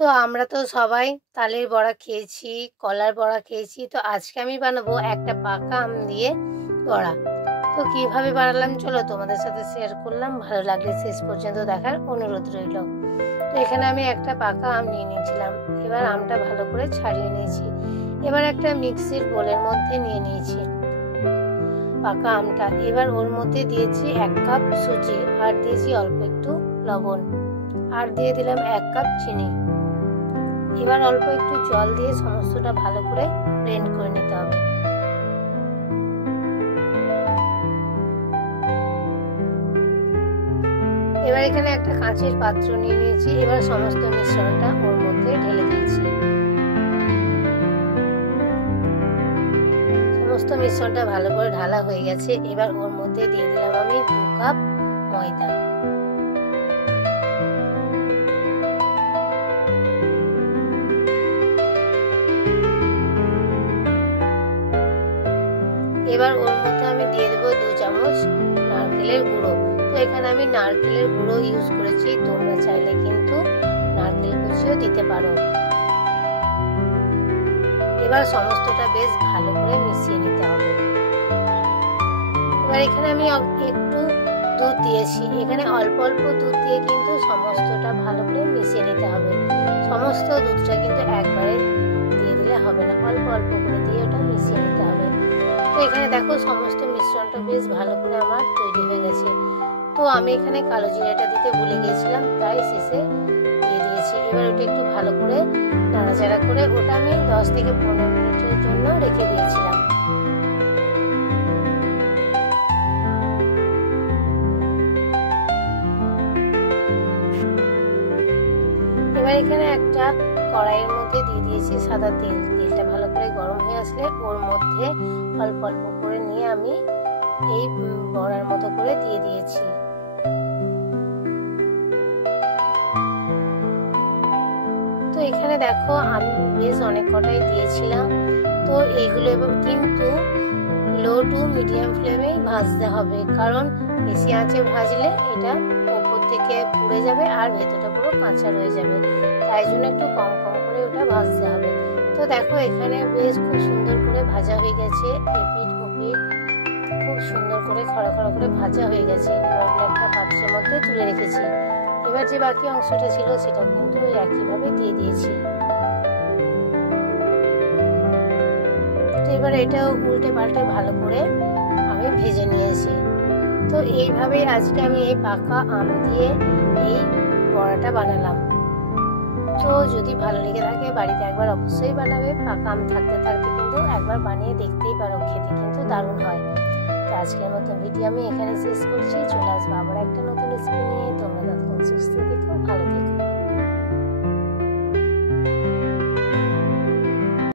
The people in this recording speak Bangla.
তো আমরা তো সবাই তালের বড়া খেয়েছি, কলার বড়া খেয়েছি। তো আজকে আমি বানাবো একটা পাকা আম দিয়ে বড়া। তো কিভাবে বানালাম চলো তোমাদের সাথে শেয়ার করলাম। ভালো লাগলে শেষ পর্যন্ত দেখার অনুরোধ রইল। তো এখানে আমি একটা পাকা আম নিয়ে নিয়েছিলাম। এবার আমটা ভালো করে ছাড়িয়ে নিয়েছি। এবার একটা মিক্সির বোলের মধ্যে নিয়ে নিয়েছি পাকা আমটা। এবার ওর মধ্যে দিয়েছি 1 কাপ সুজি, আর দিয়েছি অল্প একটু লবণ, আর দিয়ে দিলাম 1 কাপ চিনি। এবার অল্প একটু জল দিয়ে সমস্তটা ভালো করে ব্লেন্ড করে নিতে হবে। এবার এখানে একটা কাঁচের পাত্র নিয়ে নিয়েছি। এবার সমস্ত মিশ্রণটা ওর মধ্যে ঢেলে দিয়েছি। সমস্ত মিশ্রণটা ভালো করে ঢালা হয়ে গেছে। এবার ওর মধ্যে দিয়ে দিলাম আমি 2 কাপ ময়দা। এবার ওর মধ্যে আমি দিয়ে দেবো 2 চামচ নারকেলের গুঁড়ো। তো এখানে আমি নারকেলের গুঁড়ো ইউজ করেছি, তোমরা চাইলে কিন্তু নারকেল কুচিও দিতে পারো। এবার সমস্তটা বেশ ভালো করে মিশিয়ে নিতে হবে। এবার এখানে আমি একটু দুধ দিয়েছি। এখানে অল্প অল্প দুধ দিয়ে কিন্তু সমস্তটা ভালো করে মিশিয়ে নিতে হবে। সমস্ত দুধটা কিন্তু একবারে দিয়ে দিলে হবে না, অল্প অল্প করে দিয়ে ওটা মিশিয়ে নিতে হবে। তো এখানে দেখো সমস্ত মিশ্রণটা বেশ ভালো করে আমার তৈরি হয়ে গেছে। তো আমি এখানে কালো জিরাটা দিতে ভুলে গিয়েছিলাম, তাই শেষে দিয়ে দিয়েছি। এবার ওটা একটু ভালো করে নাড়াচাড়া করে ওটা আমি 10 থেকে 15 মিনিটের জন্য রেখে দিয়েছিলাম। এবার এখানে একটা কড়াইয়ের মধ্যে দিয়ে দিয়েছি সাদা তেল। তেলটা ভালো করে গরম হয়ে আসলে ওর মধ্যে অল্প অল্প করে নিয়ে আমি এই বড়ার মতো করে দিয়ে দিয়েছি। তো এখানে দেখো আমি বেশ অনেক কটাই দিয়েছিলাম। তো এইগুলো কিন্তু লো টু মিডিয়াম ফ্লেমেই ভাজতে হবে, কারণ বেশি আঁচে ভাজলে এটা উপর থেকে পুড়ে যাবে আর ভেতরটা পুরো কাঁচা রয়ে যাবে। তাই জন্য একটু কম কম করে ওটা ভাজতে হবে। তো দেখো এখানে বেশ খুব সুন্দর করে ভাজা হয়ে গেছে, এপিঠ ওপিঠ খুব সুন্দর করে খড়া খড়া করে ভাজা হয়ে গেছে। এবার একটা পাত্রের মধ্যে তুলে রেখেছি। এবার যে বাকি অংশটা ছিল সেটা কিন্তু একইভাবে দিয়ে দিয়েছি। তো এবার এটাও উল্টে পাল্টে ভালো করে আমি ভেজে নিয়েছি। তো এইভাবেই আজকে আমি এই পাকা আম দিয়ে এই বড়াটা বানালাম। তো যদি ভালো লেগে থাকে বাড়িতে একবার অবশ্যই বানাবে। পাকা আম থাকতে থাকতে কিন্তু একবার বানিয়ে দেখতেই পারো, খেতে কিন্তু দারুণ হয়। তো আজকের মতো ভিডিও আমি এখানে শেষ করছি। চলে আসবো আবার একটা নতুন রেসিপি নিয়ে। তোমরা ততক্ষণ সুস্থ থেকো।